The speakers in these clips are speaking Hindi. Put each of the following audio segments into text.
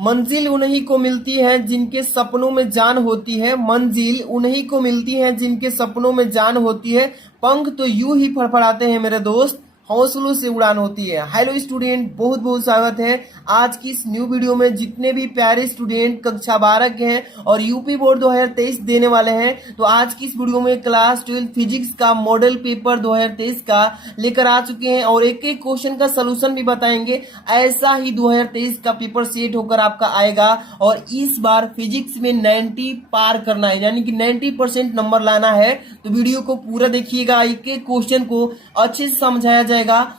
मंजिल उन्हीं को मिलती है जिनके सपनों में जान होती है। मंजिल उन्हीं को मिलती है जिनके सपनों में जान होती है। पंख तो यूं ही फड़फड़ाते हैं मेरे दोस्त, हौसलों से उड़ान होती है। हेलो स्टूडेंट, बहुत बहुत स्वागत है आज की इस न्यू वीडियो में। जितने भी प्यारे स्टूडेंट कक्षा 12 के हैं और यूपी बोर्ड 2023 देने वाले हैं, तो आज की इस वीडियो में क्लास 12 फिजिक्स का मॉडल पेपर 2023 का लेकर आ चुके हैं और एक एक क्वेश्चन का सोल्यूशन भी बताएंगे। ऐसा ही 2023 का पेपर सेट होकर आपका आएगा और इस बार फिजिक्स में 90 पार करना है, यानी कि 90% नंबर लाना है। तो वीडियो को पूरा देखिएगा, एक एक क्वेश्चन को अच्छे से समझाया जाएगा।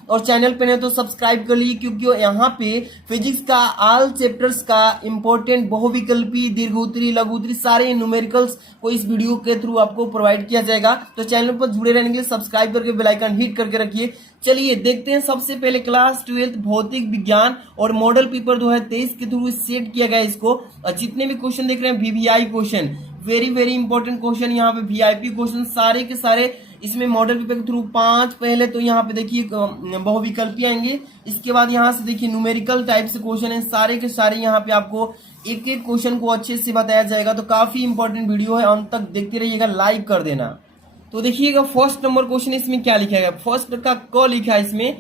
और चैनल पे नहीं तो सब्सक्राइब कर लीजिए, क्योंकि यहाँ पे फिजिक्स का ऑल चैप्टर्स का इंपॉर्टेंट बहुविकल्पी, दीर्घोत्तरी, लघुत्तरी सारे न्यूमेरिकल्स को इस वीडियो के थ्रू आपको प्रोवाइड किया जाएगा। तो चैनल पर जुड़े रहने के लिए सब्सक्राइब करके बेल आइकन हिट करके रखिए। चलिए देखते हैं सबसे पहले क्लास 12 भौतिक विज्ञान और मॉडल पेपर 2023 के थ्रू सेट किया गया इसको। और जितने भी क्वेश्चन देख रहे हैं VVI question, very very important question, यहाँ पे वीआईपी क्वेश्चन सारे के सारे इसमें मॉडल पेपर के थ्रू 5 पहले तो यहाँ पे देखिए बहुविकल्पी आएंगे। इसके बाद यहाँ से देखिए न्यूमेरिकल टाइप से क्वेश्चन है, सारे के सारे यहाँ पे आपको एक एक क्वेश्चन को अच्छे से बताया जाएगा। तो काफी इंपॉर्टेंट वीडियो है, अंत तक देखते रहिएगा, लाइक कर देना। तो देखिएगा फर्स्ट नंबर क्वेश्चन इसमें क्या लिखा है। फर्स्ट का क लिखा है इसमें,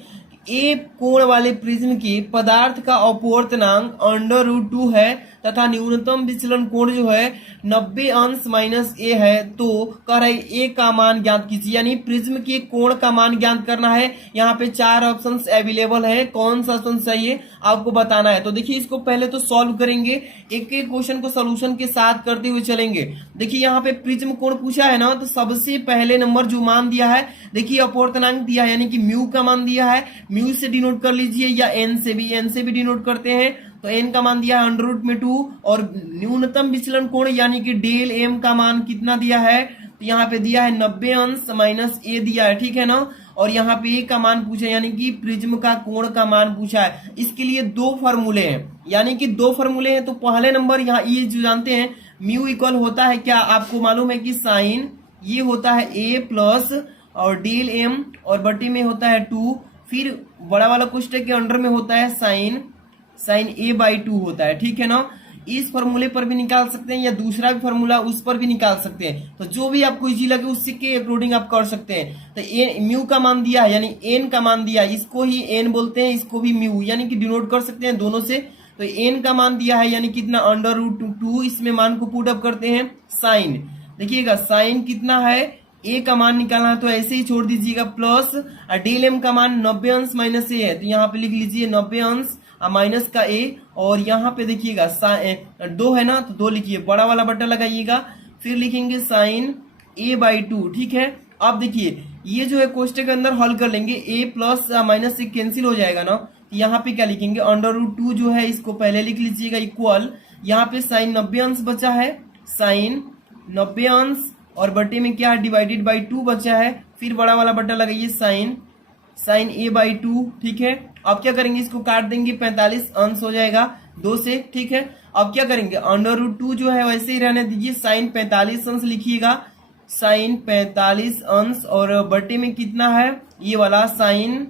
ए कोण वाले प्रिज्म के पदार्थ का अपवर्तनांक √2 है तथा न्यूनतम विचलन कोण जो है 90 अंश माइनस ए है। तो कह रहे ए का मान ज्ञात कीजिए, यानी प्रिज्म के कोण का मान ज्ञात करना है। यहाँ पे 4 ऑप्शंस अवेलेबल है, कौन सा ऑप्शन चाहिए आपको बताना है। तो देखिए इसको पहले तो सॉल्व करेंगे, एक एक क्वेश्चन को सोल्यूशन के साथ करते हुए चलेंगे। देखिए यहाँ पे प्रिज्म कोण पूछा है ना, तो सबसे पहले नंबर जो मान दिया है, देखिए अपवर्तनांक दिया है, यानी कि म्यू का मान दिया है। म्यू से डिनोट कर लीजिए या एन से भी डिनोट करते हैं। तो एन का मान दिया है √2 और न्यूनतम विचलन कोण यानी कि डेल एम का मान कितना दिया है, तो यहाँ पे दिया है 90 अंश माइनस ए दिया है, ठीक है ना। और यहाँ पे ए का मान पूछा है, यानी कि प्रिज्म का कोण का मान पूछा है। इसके लिए 2 फार्मूले हैं, यानी कि 2 फार्मूले हैं। तो पहले नंबर यहाँ ये जो जानते हैं, म्यू इक्वल होता है क्या, आपको मालूम है कि साइन ये होता है ए प्लस और डेल एम और बटे में होता है 2, फिर बड़ा वाला कोष्टक के अंडर में होता है साइन a/2 होता है, ठीक है ना। इस फॉर्मूले पर भी निकाल सकते हैं या दूसरा भी फॉर्मूला उस पर भी निकाल सकते हैं। तो जो भी आपको इजी लगे उसी के अकॉर्डिंग आप कर सकते हैं। तो म्यू का मान दिया है, यानी एन का मान दिया है, इसको ही एन बोलते हैं, इसको भी म्यू, यानी कि डिनोट कर सकते हैं दोनों से। तो एन का मान दिया है, यानी कितना √2, इसमें मान को पुट अप करते हैं साइन। देखिएगा साइन कितना है, ए का मान निकालना है तो ऐसे ही छोड़ दीजिएगा, प्लस डेल एम का मान 90 अंश माइनस ए है, तो यहाँ पे लिख लीजिए 90 अंश माइनस का ए। और यहाँ पे देखिएगा 2 है ना, तो 2 लिखिए, बड़ा वाला बट्टा लगाइएगा, फिर लिखेंगे साइन a/2, ठीक है। अब देखिए ये जो है कोष्टक के अंदर हल कर लेंगे, a प्लस माइनस से कैंसिल हो जाएगा ना। तो यहाँ पे क्या लिखेंगे, √2 जो है इसको पहले लिख लीजिएगा इक्वल, यहाँ पे साइन 90 अंश बचा है, साइन 90 अंश और बटे में क्या है डिवाइडेड बाई 2 बचा है, फिर बड़ा वाला बट्टा लगाइए साइन a/2, ठीक है। अब क्या करेंगे, इसको काट देंगे, 45 अंश हो जाएगा 2 से, ठीक है। अब क्या करेंगे, √2 जो है वैसे ही रहने दीजिए, साइन 45 अंश लिखिएगा, साइन 45 अंश और बटे में कितना है ये वाला साइन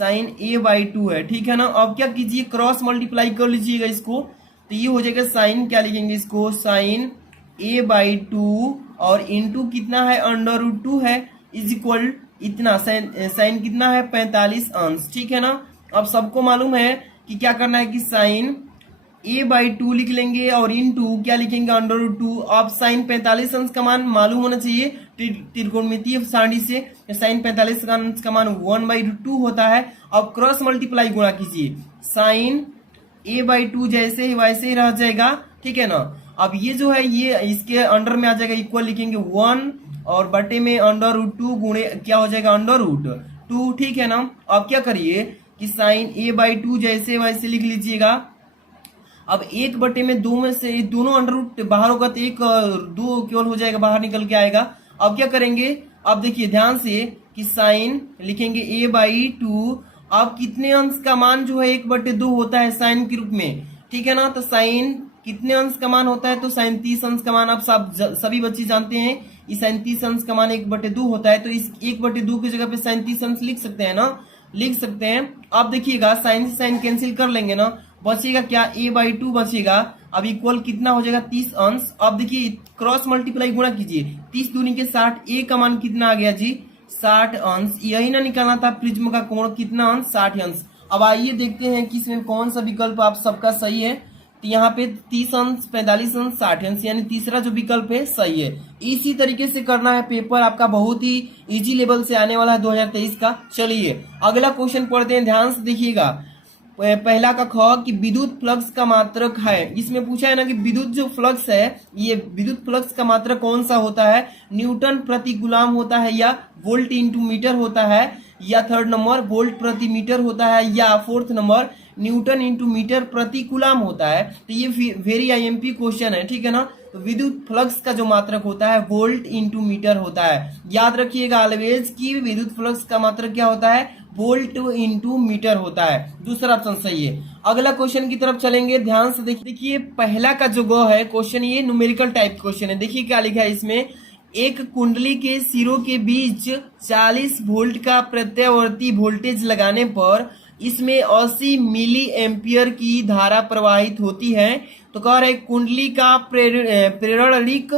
a/2 है, ठीक है ना। अब क्या कीजिए, क्रॉस मल्टीप्लाई कर लीजिएगा इसको, तो ये हो जाएगा साइन, क्या लिखेंगे इसको, साइन a/2 और इंटू कितना है √2 है, इज इक्वल इतना साइन कितना है 45 अंश, ठीक है ना। अब सबको मालूम है कि क्या करना है कि साइन a/2 लिख लेंगे और इंटू क्या लिखेंगे √2। अब साइन 45 अंश का मान मालूम होना चाहिए त्रिकोणमितीय सारणी से, साइन 45 अंश का मान 1/2 होता है। अब क्रॉस मल्टीप्लाई गुणा कीजिए, साइन a/2 जैसे ही वैसे ही रह जाएगा, ठीक है ना। अब ये जो है ये इसके अंडर में आ जाएगा, इक्वल लिखेंगे 1 और बटे में √2 गुणे क्या हो जाएगा √2, ठीक है ना। अब क्या करिए कि साइन a/2 जैसे वैसे लिख लीजिएगा। अब 1/2 में से दोनों अंडर बाहर होगा तो 2 केवल हो जाएगा, बाहर निकल के आएगा। अब क्या करेंगे, अब देखिए ध्यान से कि साइन लिखेंगे a/2, अब कितने अंश का मान जो है 1/2 होता है साइन के रूप में, ठीक है ना। तो साइन कितने अंश का मान होता है, तो 37 अंश का मान आप सभी बच्चे जानते हैं, इस 37 अंश का मान 1/2 होता है। तो इस 1/2 की जगह पे 37 अंश लिख सकते हैं ना, लिख सकते हैं। अब देखिएगा साइन से साइन कैंसिल कर लेंगे ना, बचेगा क्या, a/2 बचेगा। अब इक्वल कितना हो जाएगा 30 अंश। अब देखिए क्रॉस मल्टीप्लाई गुणा कीजिए, 30 दूनी के 60, a का मान कितना आ गया जी 60 अंश। यही ना निकालना था प्रिज्म का कोण कितना अंश 60 अंश। अब आइए देखते हैं कि इसमें कौन सा विकल्प आप सबका सही है। तो यहाँ पे 30 अंश 45 अंश 60 अंश, यानी तीसरा जो विकल्प है सही है। इसी तरीके से करना है, पेपर आपका बहुत ही इजी लेवल से आने वाला है 2023 का। चलिए अगला क्वेश्चन पढ़ते हैं, ध्यान से देखिएगा। पहला का ख कि विद्युत फ्लक्स का मात्रक है। इसमें पूछा है ना कि विद्युत जो फ्लक्स है, ये विद्युत फ्लक्स का मात्रक कौन सा होता है, न्यूटन प्रति गुलाम होता है, या वोल्ट इंटू मीटर होता है, या थर्ड नंबर वोल्ट प्रति मीटर होता है, या fourth number newton into metre प्रति गुलाम होता है। तो ये वेरी आईएमपी क्वेश्चन है, ठीक है ना। तो विद्युत फ्लक्स का जो मात्रक होता है वोल्ट इंटू मीटर होता है। याद रखिएगा ऑलवेज की विद्युत फ्लक्स का मात्रक क्या होता है, वोल्ट इंटू मीटर होता है। दूसरा ऑप्शन सही है। अगला क्वेश्चन की तरफ चलेंगे, ध्यान से देखिए। पहला का जो ग है क्वेश्चन, ये न्यूमेरिकल टाइप क्वेश्चन है। देखिए क्या लिखा है इसमें, एक कुंडली के सिरों के बीच 40 वोल्ट का प्रत्यावर्ती वोल्टेज लगाने पर इसमें 80 मिली एम्पियर की धारा प्रवाहित होती है। तो कह रहे कुंडली का प्रेरणिक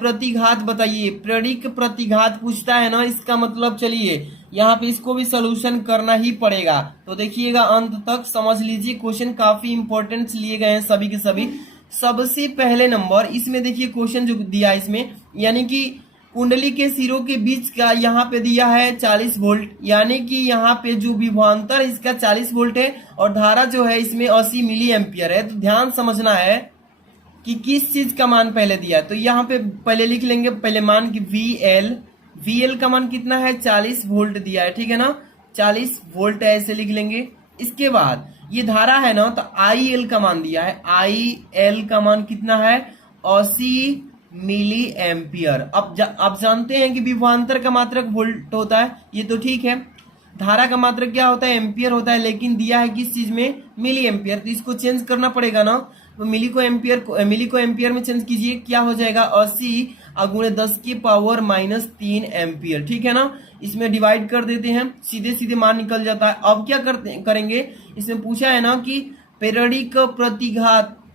प्रतिघात बताइए। प्रेरणिक प्रतिघात पूछता है ना, इसका मतलब चलिए यहाँ पे इसको भी सोल्यूशन करना ही पड़ेगा। तो देखिएगा अंत तक समझ लीजिए, क्वेश्चन काफी इंपॉर्टेंट लिए गए हैं सभी के सभी। सबसे पहले नंबर इसमें देखिए क्वेश्चन जो दिया है इसमें, यानी कि कुंडली के सिरों के बीच का यहाँ पे दिया है 40 वोल्ट, यानी कि यहाँ पे जो विभवांतर इसका 40 वोल्ट है और धारा जो है इसमें 80 मिली एम्पियर है। तो ध्यान समझना है कि किस चीज का मान पहले दिया है। तो यहाँ पे पहले लिख लेंगे पहले मान की VL का मान कितना है 40 वोल्ट दिया है, ठीक है ना, 40 वोल्ट है, ऐसे लिख लेंगे। इसके बाद ये धारा है ना, तो IL का मान दिया है, IL का मान कितना है 80 मिली एम्पियर। अब जानते हैं कि विभवांतर का मात्रक वोल्ट होता है, ये तो ठीक है। धारा का मात्रक क्या होता है, एम्पियर होता है, लेकिन दिया है किस चीज में, मिली एम्पियर। तो इसको चेंज करना पड़ेगा ना, तो मिली को एम्पियर में चेंज कीजिए, क्या हो जाएगा 80 गुणे 10 की पावर -3 एम्पियर, ठीक है ना। इसमें डिवाइड कर देते हैं, सीधे सीधे मान निकल जाता है। अब क्या करेंगे, इसमें पूछा है ना कि प्रेरणिक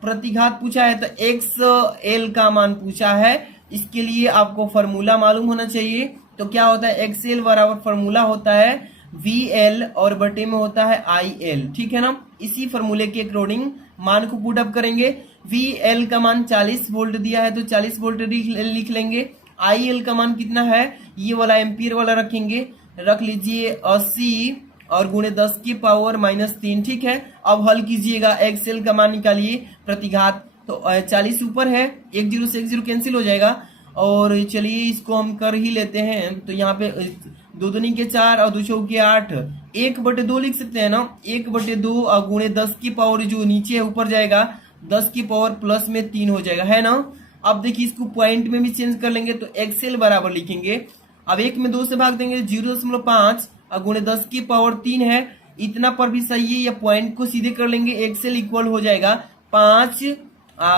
प्रतिघात पूछा है, तो XL का मान पूछा है। इसके लिए आपको फॉर्मूला मालूम होना चाहिए। तो क्या होता है, XL बराबर फॉर्मूला होता है VL और बटे में होता है IL, ठीक है ना। इसी फॉर्मूले के अकॉर्डिंग मान को पुट अप करेंगे। VL का मान 40 वोल्ट दिया है, तो 40 वोल्ट लिख लेंगे। IL का मान कितना है, ये वाला एम्पियर वाला रखेंगे, रख लीजिए 80 और गुणे 10 की पावर -3, ठीक है। अब हल कीजिएगा, XL का मान निकालिए प्रतिघात। तो 40 ऊपर है, 1 0 से 1 0 कैंसिल हो जाएगा। और चलिए इसको हम कर ही लेते हैं। तो यहाँ पे 2 दूनी के 4 और 2 चौके 8, 1/2 लिख सकते हैं ना, 1/2 और गुणे 10 की पावर जो नीचे है ऊपर जाएगा 10 की पावर +3 हो जाएगा, है ना। अब देखिए इसको पॉइंट में भी चेंज कर लेंगे, तो XL बराबर लिखेंगे। अब 1 में 2 से भाग देंगे, 0.5 और गुणे 10 की पावर 3 है, इतना पर भी सही है। या पॉइंट को सीधे कर लेंगे, XL इक्वल हो जाएगा 5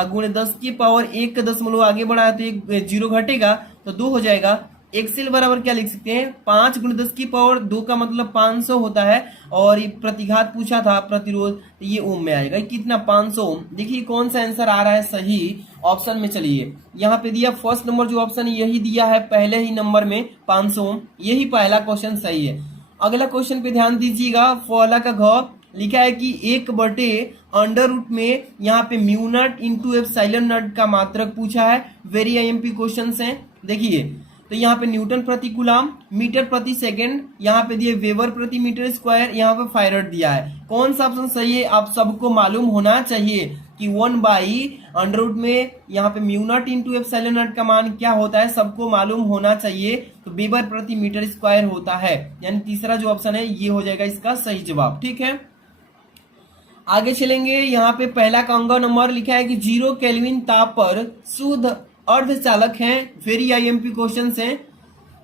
गुणे 10 की पावर 1 का 10 आगे बढ़ा है, तो एक 0 घटेगा तो 2 हो जाएगा। XL बराबर क्या लिख सकते हैं, 5 गुणे 10 की पावर 2 का मतलब 500 होता है। और ये प्रतिघात पूछा था प्रतिरोध, तो ये ओम में आएगा, कितना 500 ओम। देखिए कौन सा आंसर आ रहा है सही ऑप्शन में। चलिए यहाँ पे दिया फर्स्ट नंबर जो ऑप्शन यही दिया है पहले ही नंबर में 500 ओम, यही पहला क्वेश्चन सही है। अगला क्वेश्चन पे ध्यान दीजिएगा, फॉला का घ लिखा है कि 1/√, में यहाँ पे μ0 इंटू ε0 का मात्रक पूछा है। वेरी आईएमपी क्वेश्चन है। देखिए तो यहाँ पे न्यूटन प्रति कूलम, मीटर प्रति सेकंड, यहाँ पे दिए वेबर प्रति मीटर स्क्वायर, यहाँ पे फारेड दिया है। कौन सा ऑप्शन सही है आप सबको मालूम होना चाहिए कि 1/√, में यहाँ पे μ0 इंटू ε0 का मान क्या होता है, सबको मालूम होना चाहिए। तो वेबर प्रति मीटर स्क्वायर होता है, यानी तीसरा जो ऑप्शन है ये हो जाएगा इसका सही जवाब, ठीक है। आगे चलेंगे, यहाँ पे पहला का अंक नंबर लिखा है कि 0 केल्विन ताप पर शुद्ध अर्धचालक हैं। वेरी आईएमपी क्वेश्चन है।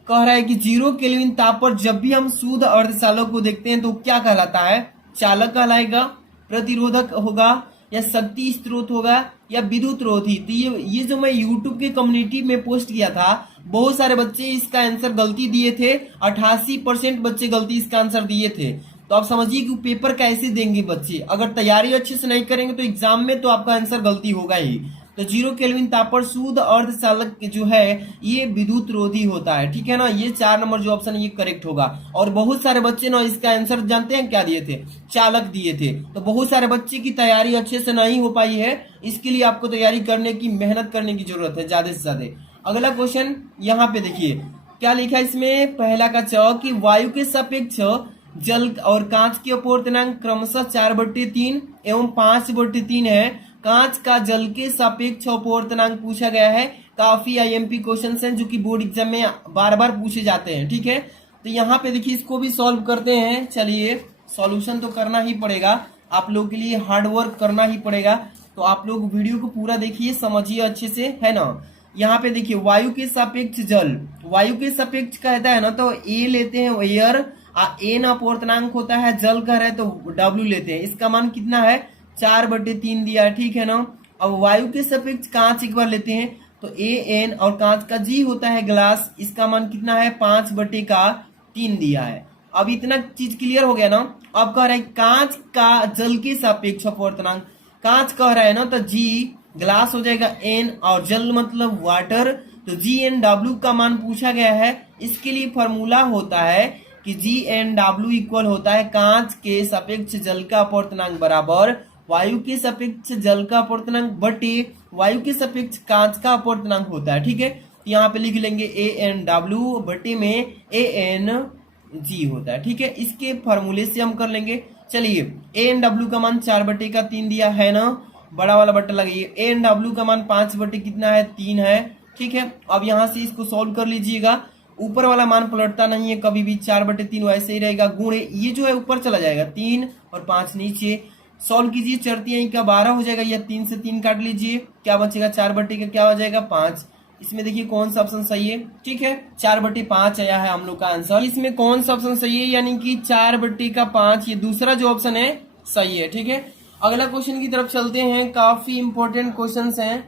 कह रहा है कि 0 केल्विन ताप पर जब भी हम शुद्ध अर्धचालक को देखते हैं तो क्या कहलाता है, चालक कहलाएगा, प्रतिरोधक होगा, या शक्ति स्रोत होगा, या विद्युत रोधी। तो ये जो मैं यूट्यूब के कम्युनिटी में पोस्ट किया था, बहुत सारे बच्चे इसका आंसर गलती दिए थे, 88% बच्चे गलती इसका आंसर दिए थे। तो आप समझिए कि पेपर कैसे देंगे बच्चे। अगर तैयारी अच्छे से नहीं करेंगे तो एग्जाम में तो आपका आंसर गलती होगा ही। तो 0 केल्विन ताप पर शुद्ध अर्धचालक जो है ये विद्युत रोधी होता है, ठीक है ना। ये 4 नंबर जो ऑप्शन है ये करेक्ट होगा। और बहुत सारे बच्चे ना इसका आंसर जानते हैं क्या दिए थे, चालक दिए थे। तो बहुत सारे बच्चे की तैयारी अच्छे से नहीं हो पाई है, इसके लिए आपको तैयारी करने की, मेहनत करने की जरूरत है ज्यादा से ज्यादा। अगला क्वेश्चन यहाँ पे देखिए क्या लिखा है इसमें, पहला का च कि वायु के सापेक्ष जल और कांच के अपूर्णांक क्रमशः 4/3 एवं 5/3 है। कांच का जल के सापेक्ष अपूर्णांक पूछा गया है। काफी आईएमपी क्वेश्चन हैं जो कि बोर्ड एग्जाम में बार बार पूछे जाते हैं, ठीक है। तो यहाँ पे देखिए इसको भी सॉल्व करते हैं। चलिए सॉल्यूशन तो करना ही पड़ेगा, आप लोगों के लिए हार्ड वर्क करना ही पड़ेगा। तो आप लोग वीडियो को पूरा देखिए, समझिए अच्छे से, है ना। यहाँ पे देखिए वायु के सापेक्ष जल, वायु के सापेक्ष कहता है ना तो ए लेते हैं एयर, एन अपूर्णांक होता है, जल का है तो डब्ल्यू लेते हैं। इसका मान कितना है 4/3 दिया है, ठीक है ना। अब वायु के सापेक्ष कांच एक बार लेते हैं तो ए एन, और कांच का जी होता है ग्लास, इसका मान कितना है 5/3 दिया है। अब इतना चीज क्लियर हो गया ना। अब कह रहा है कांच का जल के सापेक्ष अपूर्णांक, कांच कह रहा है ना तो जी, ग्लास हो जाएगा एन, और जल मतलब वाटर, तो जी एन डब्ल्यू का मान पूछा गया है। इसके लिए फॉर्मूला होता है कि जी एन डब्ल्यू इक्वल होता है कांच के सापेक्ष जल का अपूर्णांक बराबर वायु के सापेक्ष जल का अपूर्णांक बटे वायु के सापेक्ष कांच का अपूर्णांक होता है, ठीक है। तो यहाँ पे लिख लेंगे ए एन डब्ल्यू बटे में ए एन जी होता है, ठीक है। इसके फॉर्मूले से हम कर लेंगे। चलिए ए एन डब्ल्यू का मान 4/3 दिया है ना, बड़ा वाला बट्टा लगाइए। ए एन डब्ल्यू का मान 5 कितना है 3 है, ठीक है। अब यहाँ से इसको सॉल्व कर लीजिएगा। ऊपर वाला मान पलटता नहीं है कभी भी, 4/3 वैसे ही रहेगा, गुणे ये जो है ऊपर चला जाएगा 3 और 5 नीचे। सॉल्व कीजिए, चरती का 12 हो जाएगा, या 3 से 3 काट लीजिए, क्या बचेगा 4/का क्या हो जाएगा 5। इसमें देखिए कौन सा ऑप्शन सही है, ठीक है 4/5 आया है हम लोग का आंसर। इसमें कौन सा ऑप्शन सही है, यानी कि 4/5, ये दूसरा जो ऑप्शन है सही है, ठीक है। अगला क्वेश्चन की तरफ चलते हैं, काफी इंपॉर्टेंट क्वेश्चन हैं।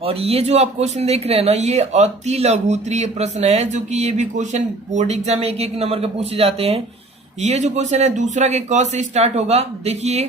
और ये जो आप क्वेश्चन देख रहे हैं ना, ये अति लघुत्तरीय प्रश्न है, जो कि ये भी क्वेश्चन बोर्ड एग्जाम में 1-1 नंबर के पूछे जाते हैं। ये जो क्वेश्चन है दूसरा के क से स्टार्ट होगा। देखिए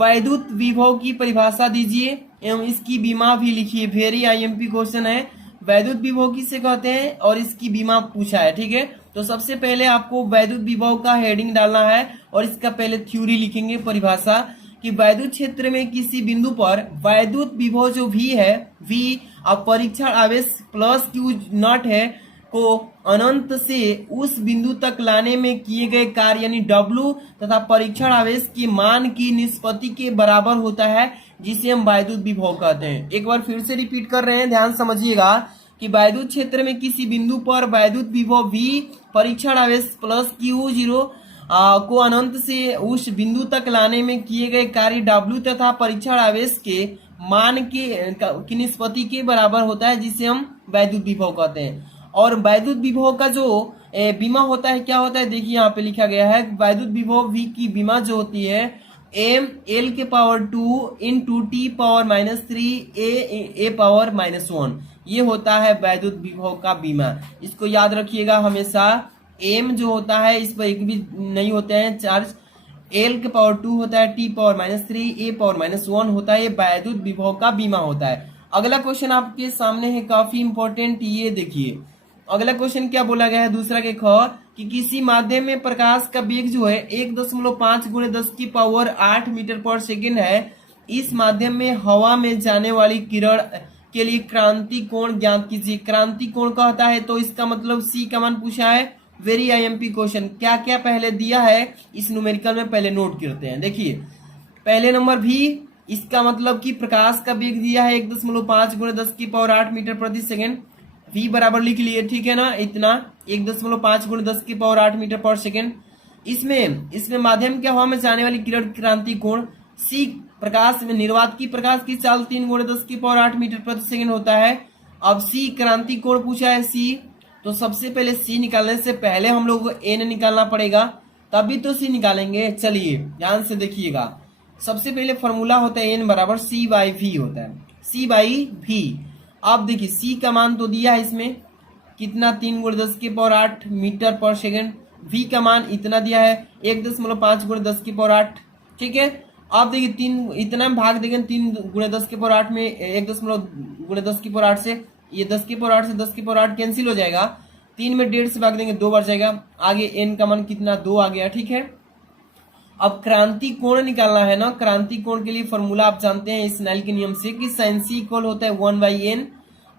वैद्युत विभव की परिभाषा दीजिए एवं इसकी बीमा भी लिखिए। वेरी आईएमपी क्वेश्चन है। वैद्युत विभव किसे कहते हैं और इसकी बीमा पूछा है, ठीक है। तो सबसे पहले आपको वैद्युत विभव का हेडिंग डालना है और इसका पहले थ्योरी लिखेंगे, परिभाषा, कि वैद्युत क्षेत्र में किसी बिंदु पर वैद्युत विभव जो V है, V अब परीक्षण आवेश प्लस Q नॉट है को अनंत से उस बिंदु तक लाने में किए गए कार्य यानी W तथा परीक्षण आवेश की मान की निष्पत्ति के बराबर होता है, जिसे हम वैद्युत विभव कहते हैं। एक बार फिर से रिपीट कर रहे हैं, ध्यान समझिएगा कि वैद्युत क्षेत्र में किसी बिंदु पर वैद्युत विभव V परीक्षण आवेश प्लस Q0 को अनंत से उस बिंदु तक लाने में किए गए कार्य W तथा परीक्षण आवेश के मान की निष्पत्ति के बराबर होता है, जिसे हम वैद्युत विभव कहते हैं। और वैद्युत विभव का जो बीमा होता है क्या होता है, देखिए यहाँ पे लिखा गया है, वैद्युत विभव V की बीमा जो होती है m l के power 2 into T power -3 a power -1, ये होता है वैद्युत विभव का बीमा। इसको याद रखिएगा हमेशा। m जो होता है इस पर एक भी नहीं होते हैं चार्ज, l के पावर 2 होता है, t पावर -3 a पावर -1 होता है, ये वैद्युत विभव का बीमा होता है। अगला क्वेश्चन आपके सामने है, काफी इंपॉर्टेंट, ये देखिए अगला क्वेश्चन क्या बोला गया है दूसरा के ख, कि किसी माध्यम में प्रकाश का वेग जो है 1.5 × 10⁸ मीटर पर सेकेंड है। इस माध्यम में हवा में जाने वाली किरण के लिए क्रांति कोण ज्ञात कीजिए। क्रांति कोण कहता है तो इसका मतलब C का मान पूछा है। वेरी आईएमपी क्वेश्चन, क्या क्या पहले दिया है इस न्यूमेरिकल में पहले नोट करते हैं। देखिए पहले नंबर भी, इसका मतलब कि प्रकाश का वेग दिया है 1.5 × 10⁸ मीटर प्रति सेकेंड, V बराबर लिख लिए, ठीक है ना, इतना 1.5 × 10⁸ मीटर पर सेकेंड। इसमें माध्यम के हवा में जाने वाली किरण क्रांति कोण, C प्रकाश में निर्वात की प्रकाश की चाल 3 × 10⁸ मीटर प्रति सेकेंड होता है। अब C क्रांति कोण पूछा है C, तो सबसे पहले C निकालने से पहले हम लोग को N निकालना पड़ेगा, तभी तो C निकालेंगे। चलिए ध्यान से देखिएगा, सबसे पहले फॉर्मूला होता है N बराबर C/V होता है, C/V। अब देखिए C का मान तो दिया है इसमें कितना 3 × 10⁸ मीटर पर सेकेंड, v का मान इतना दिया है 1.5 गुणे 10 की पावर 8, ठीक है। आप देखिए 3 इतना में भाग देंगे 3 गुणे 10 की पावर 8 में 1 दशमलव गुणे 10 की पावर 8 से, ये 10 की पावर 8 से 10 की पावर 8 कैंसिल हो जाएगा, 3 में 1.5 से भाग देंगे 2 बार जाएगा, आगे n का मान कितना 2 आ गया, ठीक है। अब क्रांति कोण निकालना है ना, क्रांति कोण के लिए फॉर्मूला आप जानते हैं स्नेल के नियम से कि साइन सी इक्वल होता है 1/n।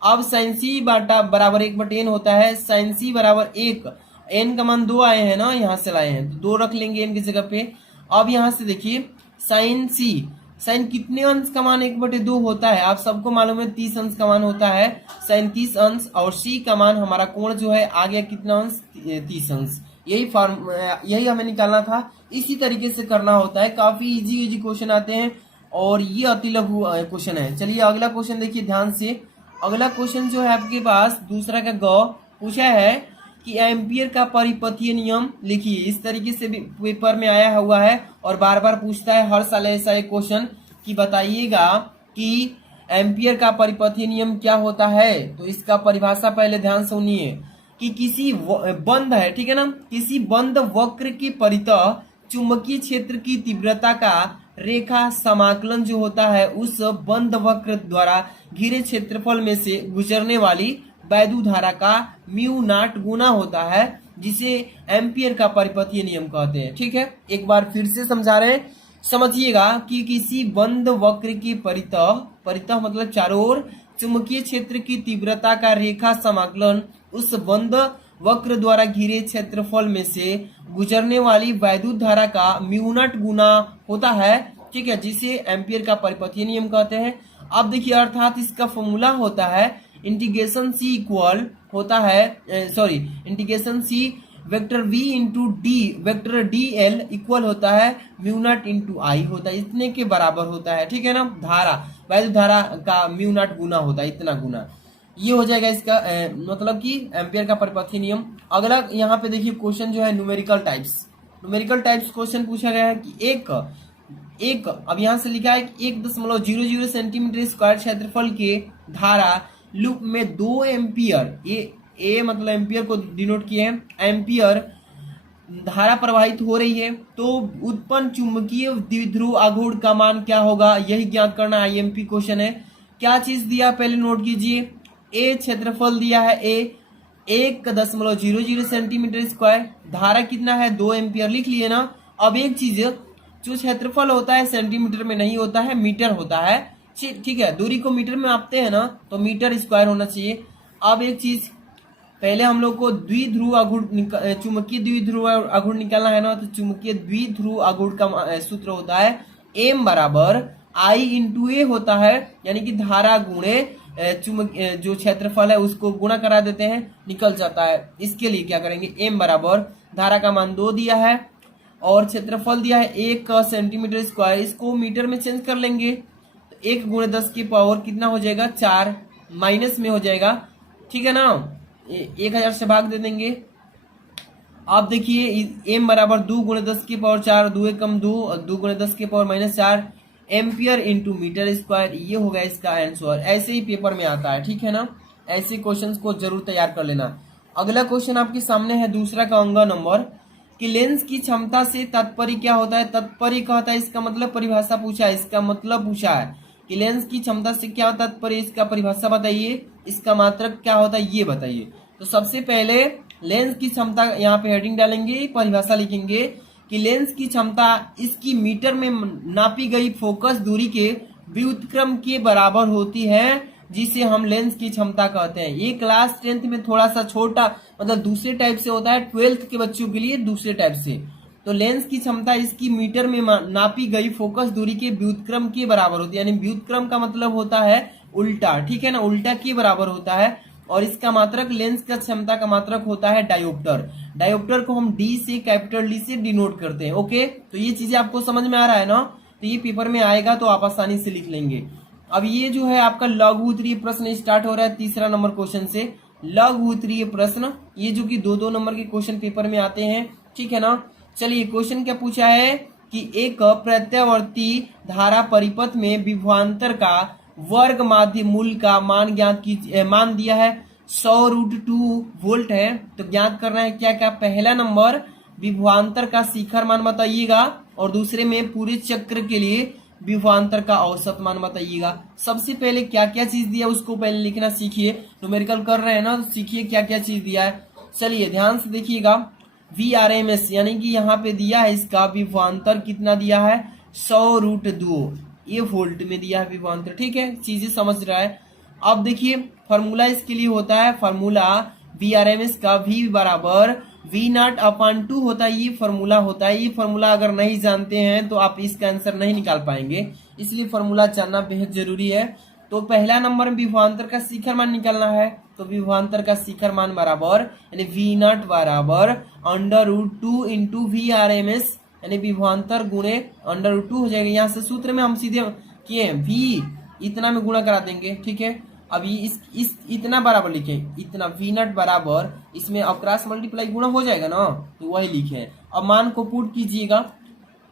अब साइन सी बराबर 1/n होता है, साइन सी बराबर 1, n का मान 2 आए हैं ना, यहाँ से लाए हैं तो 2 रख लेंगे n की जगह पे। अब यहाँ से देखिए साइन सी, साइन कितने अंश का मान 1/2 होता है, आप सबको मालूम है 30 अंश का मान होता है, साइन 30 अंश, और सी का मान हमारा कोण जो है आ गया कितना अंश 30 अंश। यही हमें निकालना था, इसी तरीके से करना होता है, काफी इजी क्वेश्चन आते हैं और ये अति लघु क्वेश्चन है। चलिए अगला क्वेश्चन देखिए ध्यान से। अगला क्वेश्चन जो है आपके पास दूसरा का ग पूछा है कि एम्पियर का परिपथीय नियम लिखिए। इस तरीके से भी पेपर में आया हुआ है और बार बार पूछता है हर साल ऐसा एक क्वेश्चन कि बताइएगा कि एम्पियर का परिपथीय नियम क्या होता है। तो इसका परिभाषा पहले ध्यान सुनिए कि किसी बंद है, ठीक है ना, किसी बंद वक्र की परितः चुंबकीय क्षेत्र की तीव्रता का रेखा समाकलन जो होता है उस बंद वक्र द्वारा घिरे क्षेत्रफल में से गुजरने वाली वैद्युत धारा का म्यू नॉट गुना होता है, जिसे एम्पियर का परिपथीय नियम कहते हैं, ठीक है। एक बार फिर से समझा रहे हैं, समझिएगा कि किसी बंद वक्र की परितः मतलब चारों ओर चुंबकीय क्षेत्र की तीव्रता का रेखा समाकलन उस बंद वक्र द्वारा घिरे क्षेत्रफल में से गुजरने वाली वैद्युत धारा का म्यू नॉट गुना होता है, ठीक है, जिसे एम्पियर का परिपथीय नियम कहते हैं। अब देखिए अर्थात इसका फॉर्मूला होता है इंटीग्रेशन सी इक्वल होता है integration C vector v into D vector D L equal होता है म्यू नॉट इंटू आई होता है, इतने के बराबर होता है, ठीक है ना। धारा वैद्युत धारा का म्यू नॉट गुना होता है, इतना गुना, ये हो जाएगा इसका मतलब कि एम्पियर का परिपथीय नियम। अगला यहाँ पे देखिए क्वेश्चन जो है न्यूमेरिकल टाइप्स क्वेश्चन पूछा गया है कि एक अब यहाँ से लिखा है कि 1.00 सेंटीमीटर स्क्वायर क्षेत्रफल के धारा लूप में 2 एम्पियर, ए मतलब एम्पियर को डिनोट किए हैं, एम्पियर धारा प्रवाहित हो रही है, तो उत्पन्न चुंबकीय द्विध्रुव आघूर्ण का मान क्या होगा, यही ज्ञात करना आईएमपी क्वेश्चन है। क्या चीज दिया पहले नोट कीजिए, ए क्षेत्रफल दिया है, ए 1.00 सेंटीमीटर स्क्वायर, धारा कितना है 2 एम्पियर, लिख लिए ना। अब एक चीज, जो क्षेत्रफल होता है सेंटीमीटर में नहीं होता है, मीटर होता है, ठीक है, दूरी को मीटर में मापते हैं ना, तो मीटर स्क्वायर होना चाहिए। अब एक चीज, पहले हम लोग को द्विध्रुव आघूर्ण चुंबकीय द्विध्रुव आघूर्ण निकालना है ना, तो चुंबकीय द्विध्रुव आघूर्ण का सूत्र होता है एम बराबर आई इंटू ए होता है, यानी कि धारा गुणे जो क्षेत्रफल है उसको गुणा करा देते हैं, निकल जाता है। इसके लिए क्या करेंगे, एम बराबर धारा का मान 2 दिया है और क्षेत्रफल दिया है 1 सेंटीमीटर स्क्वायर, इसको मीटर में चेंज कर लेंगे, तो 1 गुणे 10 की पावर कितना हो जाएगा 4, माइनस में हो जाएगा, ठीक है ना, 1000 से भाग दे देंगे। आप देखिए एम बराबर 2 गुणे 10 की पावर 4, 2 एकम 2, 2 गुणे 10 की power -4 ampere into metre square, ये होगा इसका आंसर। ऐसे ही पेपर में आता है, ठीक है ना, ऐसे क्वेश्चंस को जरूर तैयार कर लेना। अगला क्वेश्चन आपके सामने है दूसरा का अंग नंबर कि लेंस की क्षमता से तात्पर्य क्या होता है। तात्पर्य कहता है, इसका मतलब परिभाषा पूछा है, इसका मतलब पूछा है कि लेंस की क्षमता से क्या तात्पर्य, इसका परिभाषा बताइए, इसका मात्रक क्या होता है ये बताइए। तो सबसे पहले लेंस की क्षमता, यहाँ पे हेडिंग डालेंगे, परिभाषा लिखेंगे कि लेंस की क्षमता इसकी मीटर में नापी गई फोकस दूरी के व्युत्क्रम के बराबर होती है, जिसे हम लेंस की क्षमता कहते हैं। ये क्लास 10th में थोड़ा सा छोटा मतलब दूसरे टाइप से होता है, 12th के बच्चों के लिए दूसरे टाइप से। तो लेंस की क्षमता इसकी मीटर में नापी गई फोकस दूरी के व्युत्क्रम के बराबर होती है, यानी व्युत्क्रम का मतलब होता है उल्टा, ठीक है ना, उल्टा के बराबर होता है। और इसका मात्रक, लेंस का क्षमता का मात्रक होता है डायोप्टर। डायोप्टर को हम डी से, कैपिटल डी से डिनोट करते हैं। ओके, तो ये चीजें आपको समझ में आ रहा है ना, तो ये पेपर में आएगा तो आप आसानी से लिख लेंगे। अब ये जो है आपका लघु उत्तरीय प्रश्न स्टार्ट हो रहा है तीसरा नंबर क्वेश्चन से। लघु उत्तरीय प्रश्न, ये जो कि 2-2 नंबर के क्वेश्चन पेपर में आते हैं, ठीक है ना। चलिए क्वेश्चन क्या पूछा है कि एक प्रत्यावर्ती धारा परिपथ में विभवांतर का वर्ग माध्य मूल का मान ज्ञात कीजिए। मान दिया है 100√2 वोल्ट है, तो ज्ञात करना है क्या क्या। पहला नंबर विभवांतर का शिखर मान बताइएगा और दूसरे में पूरे चक्र के लिए विभवांतर का औसत मान बताइएगा। सबसे पहले क्या क्या चीज दिया उसको पहले लिखना सीखिए। न्यूमेरिकल कर रहे हैं ना, तो सीखिए क्या क्या चीज दिया है। चलिए ध्यान से देखिएगा, VRMS यानी कि यहाँ पे दिया है इसका विभवांतर कितना दिया है 100√2, ये वोल्ट में दिया है विभवांतर। ठीक है, चीजें समझ रहा है। अब देखिए फॉर्मूला इसके लिए होता है, फॉर्मूला VRMS का V बराबर V0/2 होता है, ये फॉर्मूला होता है। ये फॉर्मूला अगर नहीं जानते हैं तो आप इसका आंसर नहीं निकाल पाएंगे, इसलिए फॉर्मूला जानना बेहद जरूरी है। तो पहला नंबर में विभवांतर का शिखर मान निकालना है, तो विभवांतर का शिखर मान बराबर यानी V0 बराबर √2 इंटू VRMS यानी विभवांतर गुणे √2 हो जाएगा। यहाँ से सूत्र में हम सीधे किए V इतना में गुणा करा देंगे। ठीक है, अभी इस इतना बराबर लिखे, इतना V0 बराबर इसमें अब क्रॉस मल्टीप्लाई गुणा हो जाएगा ना, तो वही लिखे। अब मान को पुट कीजिएगा।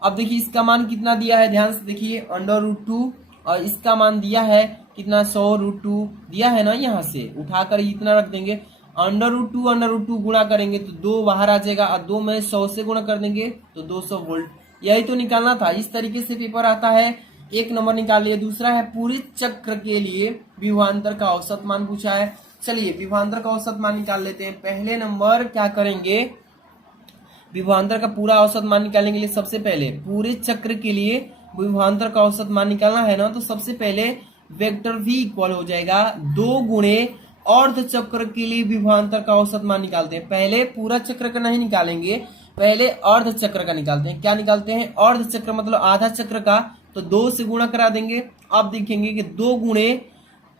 अब देखिए इसका मान कितना दिया है, ध्यान से देखिए √2, और इसका मान दिया है कितना 100√2 दिया है ना, यहाँ से उठाकर इतना रख देंगे। √2 गुणा करेंगे तो 2 बाहर आ जाएगा, और 2 में 100 से गुणा कर देंगे तो 200 वोल्ट। यही तो निकालना था। इस तरीके से पेपर आता है। एक नंबर निकाल लिया। दूसरा है पूरे चक्र के लिए विभवांतर का औसत मान पूछा है। चलिए विभवांतर का औसत मान निकाल लेते हैं। पहले नंबर क्या करेंगे, विभवांतर का पूरा औसत मान निकालने के लिए सबसे पहले पूरे चक्र के लिए विभवांतर का औसत मान निकालना है ना, तो सबसे पहले वेक्टर V इक्वल हो जाएगा 2 गुणे अर्ध चक्र के लिए विभवांतर का औसत मान निकालते हैं। पहले पूरा चक्र का नहीं निकालेंगे, पहले अर्ध चक्र का निकालते हैं। क्या निकालते हैं, अर्ध चक्र मतलब आधा चक्र का, तो 2 से गुणा करा देंगे। अब देखेंगे कि 2 गुणे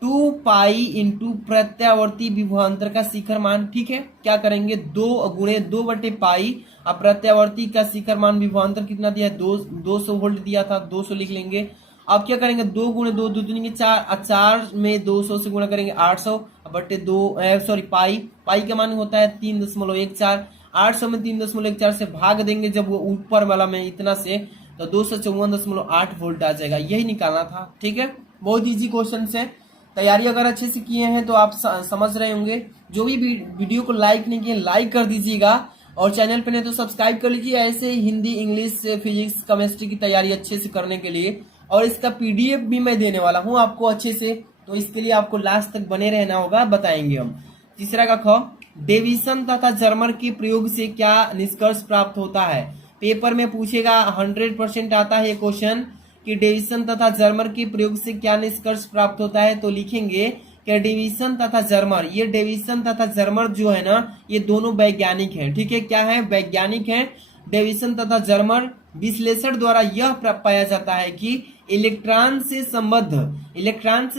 2 पाई इंटू प्रत्यावर्ती विभवांतर का शिखर मान। ठीक है, क्या करेंगे 2 गुणे 2/पाई, अब प्रत्यावर्ती का शिखर मान विभवांतर कितना दिया है 200 वोल्ट दिया था, 200 लिख लेंगे। अब क्या करेंगे 2 गुणे 2 दूनी 4, 4 में 200 से गुणा करेंगे 800/2 पाई का मान होता है 3.14। 800 में 3.14 से भाग देंगे जब वो ऊपर वाला में इतना से, तो 254.8 वोल्ट आ जाएगा। यही निकालना था। ठीक है, बहुत इजी क्वेश्चन है। तैयारी अगर अच्छे से किए हैं तो आप समझ रहे होंगे। जो भी वीडियो को लाइक नहीं किए लाइक कर दीजिएगा, और चैनल पे नहीं तो सब्सक्राइब कर लीजिए ऐसे हिंदी, इंग्लिश, फिजिक्स, केमिस्ट्री की तैयारी अच्छे से करने के लिए। और इसका PDF भी मैं देने वाला हूँ आपको अच्छे से, तो इसके लिए आपको लास्ट तक बने रहना होगा, बताएंगे हम। तीसरा का ख, डेविसन तथा जर्मर के प्रयोग से क्या निष्कर्ष प्राप्त होता है। पेपर में पूछेगा, 100% आता है क्वेश्चन कि डेविसन तथा जर्मर के प्रयोग से क्या निष्कर्ष प्राप्त होता है। तो लिखेंगे कि डेविसन तथा जर्मर, ये डेविसन तथा जर्मर जो है ना, ये दोनों वैज्ञानिक हैं। ठीक है, क्या है, वैज्ञानिक हैं। डेविसन तथा जर्मर विश्लेषण द्वारा यह पाया जाता है कि इलेक्ट्रॉन से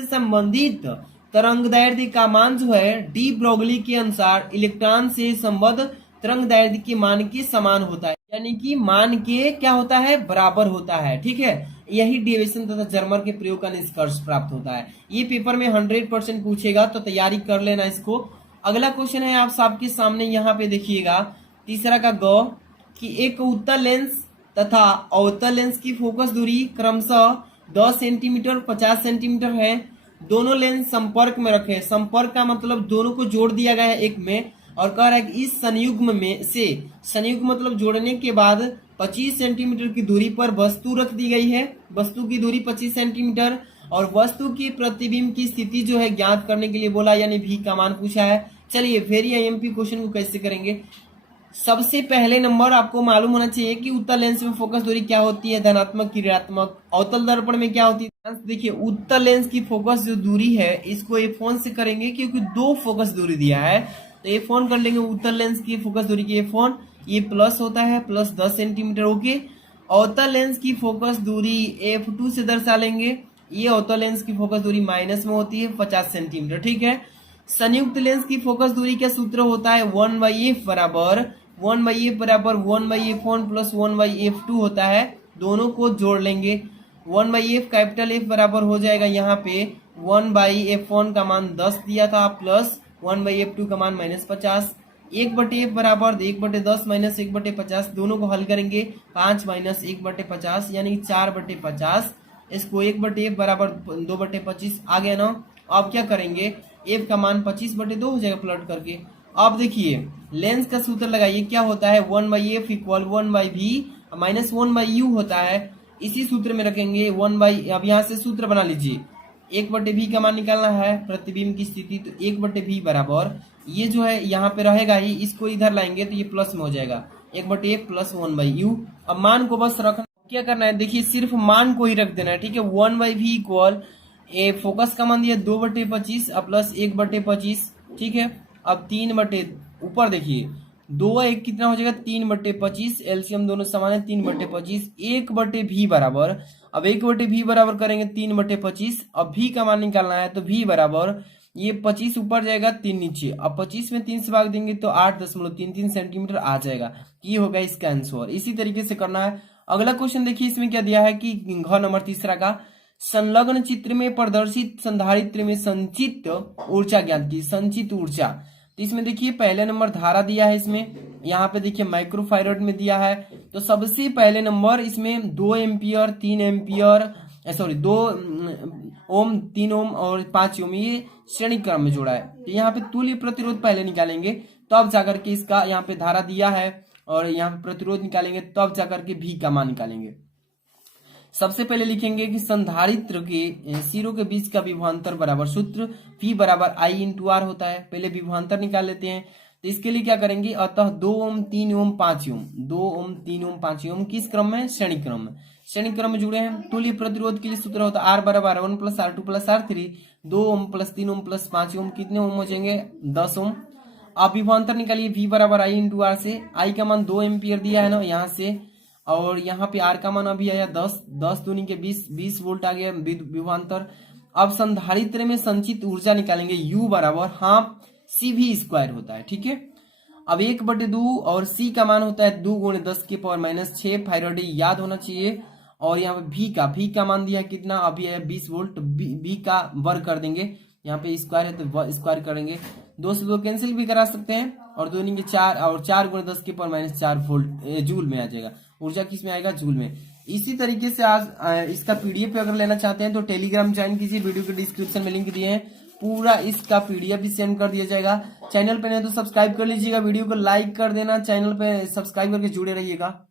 संबंधित तरंगदैर्ध्य का मान जो है डी ब्रोगली के अनुसार इलेक्ट्रॉन से संबद्ध तरंगदैर्ध्य के मान के समान होता है, यानी कि मान के क्या होता है, बराबर होता है। ठीक है, यही डेविसन तथा जर्मर के प्रयोग का निष्कर्ष प्राप्त होता है। ये पेपर में 100% पूछेगा, तो तैयारी कर लेना इसको। अगला क्वेश्चन है आप सबके सामने, यहाँ पे देखिएगा। तीसरा का ग, कि एक उत्तल लेंस तथा अवतल लेंस की फोकस दूरी क्रमशः 10 सेंटीमीटर 50 सेंटीमीटर है। दोनों लेंस संपर्क में रखे। संपर्क का मतलब दोनों को जोड़ दिया गया है एक में, और कह रहा है कि इस संयुग्म में से, संयुग्म मतलब जोड़ने के बाद 25 सेंटीमीटर की दूरी पर वस्तु रख दी गई है। वस्तु की दूरी 25 सेंटीमीटर, और वस्तु की प्रतिबिंब की स्थिति जो है ज्ञात करने के लिए बोला, यानी V का मान पूछा है। चलिए वेरी IMP क्वेश्चन को कैसे करेंगे। सबसे पहले नंबर आपको मालूम होना चाहिए कि उत्तल लेंस में फोकस दूरी क्या होती है, धनात्मक ऋणात्मक। अवतल दर्पण में क्या होती है, देखिए उत्तल लेंस की फोकस जो दूरी है इसको F1 से करेंगे, क्योंकि 2 फोकस दूरी दिया है, तो F1 कर लेंगे। उत्तल लेंस की फोकस दूरी की F1, ये प्लस होता है, प्लस 10 सेंटीमीटर। ओके, अवतल लेंस की फोकस दूरी F2 से दर्शा लेंगे। ये अवतल लेंस की फोकस दूरी माइनस में होती है 50 सेंटीमीटर। ठीक है, संयुक्त लेंस की फोकस दूरी का सूत्र होता है 1/f बराबर 1/f1 प्लस 1/f2 होता है। दोनों को जोड़ लेंगे। 1/f कैपिटल F बराबर हो जाएगा यहाँ पे 1/f1 का मान 10 दिया था, प्लस 1/f2 का मान -50। 1/f बराबर 1/10 माइनस 1/50, दोनों को हल करेंगे 5 माइनस 1/50 यानी 4/50। इसको 1/f बराबर 2/25 आ गया ना। अब क्या करेंगे, f का मान 25/2 हो जाएगा पलट करके। अब देखिए लेंस का सूत्र लगाइए, क्या होता है 1/f equal 1/v minus 1/u होता है। इसी सूत्र में रखेंगे 1/, अब यहाँ से सूत्र बना लीजिए, 1/v का मान निकालना है प्रतिबिंब की स्थिति, तो 1/v बराबर ये जो है यहाँ पे रहेगा ही, इसको इधर लाएंगे तो ये प्लस में हो जाएगा 1/f प्लस 1/u। अब मान को बस रखना, क्या करना है देखिए सिर्फ मान को ही रख देना है, ठीक है। 1/v इक्वल ए फोकस का मान दिया 2/25 प्लस 1/25, ठीक है। अब 3 ऊपर देखिए 2 1 कितना हो जाएगा 3/25, एलसीएम दोनों समान है 3/25, 1/v बराबर, अब 1/v बराबर करेंगे 3/25, अब v का मान निकालना है तो v बराबर ये 25 ऊपर जाएगा 3 नीचे, अब 25 में 3 से भाग देंगे तो 8.33 सेंटीमीटर आ जाएगा। ये होगा इसका आंसर। इसी तरीके से करना है। अगला क्वेश्चन देखिए, इसमें क्या दिया है कि घ नंबर तीसरा का संलग्न चित्र में प्रदर्शित संधारित्र में संचित ऊर्जा ज्ञात की, संचित ऊर्जा। तो इसमें देखिए पहले नंबर धारा दिया है, इसमें यहाँ पे देखिए माइक्रोफाइरड में दिया है, तो सबसे पहले नंबर इसमें 2 एम्पियर 3 एम्पियर सॉरी 2 ओम 3 ओम और 5 ओम ये श्रेणी क्रम में जोड़ा है। तो यहाँ पे तुल्य प्रतिरोध पहले निकालेंगे तो अब जाकर के इसका यहाँ पे धारा दिया है और यहाँ पे प्रतिरोध निकालेंगे तो अब जाकर के भी का मान निकालेंगे। सबसे पहले लिखेंगे कि संधारित्र के सिरों के बीच का विभवांतर बराबर सूत्र V बराबर I इंटू R होता है। पहले विभवांतर निकाल लेते हैं, तो इसके लिए क्या करेंगे, अतः 2 ओम 3 ओम 5 ओम, 2 ओम 3 ओम 5 ओम किस क्रम में, श्रेणी क्रम में, श्रेणी क्रम में जुड़े हैं। तुल्य प्रतिरोध के लिए सूत्र होता है R बराबर R1 plus R2 plus R3, 2 ohm plus 3 ohm plus 5 ओम कितने ओम हो जाएंगे 10 ओम। आप विभवांतर निकालिए V बराबर I इंटू R से, I का मान 2 एम्पियर दिया है ना यहाँ से, और यहाँ पे R का मान अभी आया 10 दूनी के 20 वोल्ट आ गया विभवांतर। अब संधारित्र में संचित ऊर्जा निकालेंगे, U बराबर हाफ CV स्क्वायर होता है, ठीक है। अब 1/2 और C का मान होता है 2 × 10⁻⁶ फैराडे याद होना चाहिए। और यहाँ पे V का मान दिया है कितना, अभी है 20 वोल्ट, V का वर्ग कर देंगे, यहाँ पे स्क्वायर है तो स्क्वायर करेंगे, 2 से 2 कैंसिल भी करा सकते हैं, और 2 के 4 और 4 × 10⁻⁴ वोल्ट जूल में आ जाएगा। ऊर्जा किस में आएगा, जूल में। इसी तरीके से आज इसका पीडीएफ अगर लेना चाहते हैं तो टेलीग्राम ज्वाइन कीजिए, वीडियो के डिस्क्रिप्शन में लिंक दिए हैं, पूरा इसका पीडीएफ भी सेंड कर दिया जाएगा। चैनल पे नहीं तो सब्सक्राइब कर लीजिएगा, वीडियो को लाइक कर देना, चैनल पे सब्सक्राइब करके जुड़े रहिएगा।